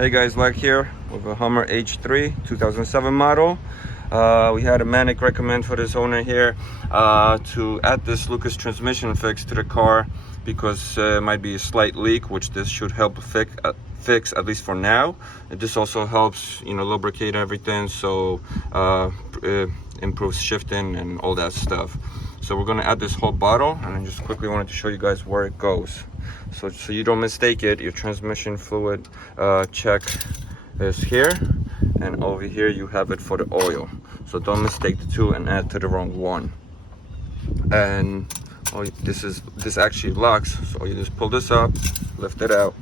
Hey guys, Lech here with a Hummer H3 2007 model. We had a Manic recommend for this owner here to add this Lucas transmission fix to the car because it might be a slight leak, which this should help fix at least for now. This also helps, lubricate everything, so improves shifting and all that stuff. So we're gonna add this whole bottle, and I just quickly wanted to show you guys where it goes. So you don't mistake it, your transmission fluid check is here, and over here you have it for the oil. So don't mistake the two and add to the wrong one. And this actually locks, so you just pull this up, lift it out.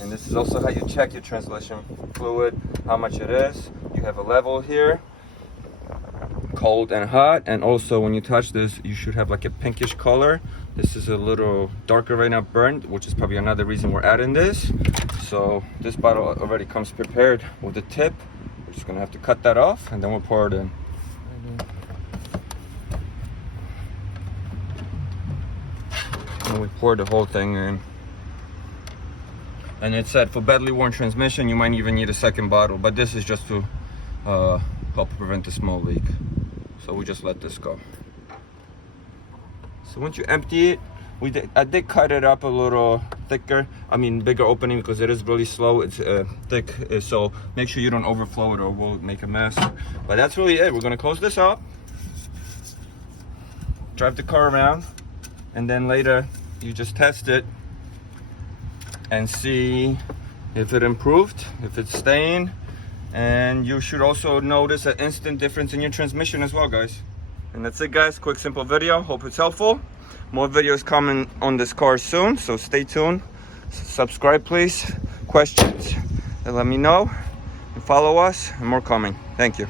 And this is also how you check your transmission fluid, how much it is. You have a level here, cold and hot, and also when you touch this you should have like a pinkish color. This is a little darker right now, burnt, which is probably another reason we're adding this. So this bottle already comes prepared with the tip. We're just gonna have to cut that off and then we'll pour it in. And we pour the whole thing in. And it said for badly worn transmission you might even need a second bottle, but this is just to help prevent a small leak. So we just let this go. So once you empty it, I did cut it up a little thicker, bigger opening, because it is really slow. It's thick, so make sure you don't overflow it or we'll make a mess. But that's really it. We're gonna close this up, drive the car around, and then later you just test it and see if it improved, if it's staying. And you should also notice an instant difference in your transmission as well, guys. And that's it, guys. Quick, simple video. Hope it's helpful. More videos coming on this car soon, so stay tuned. Subscribe, please. Questions, and let me know. And follow us, and more coming. Thank you.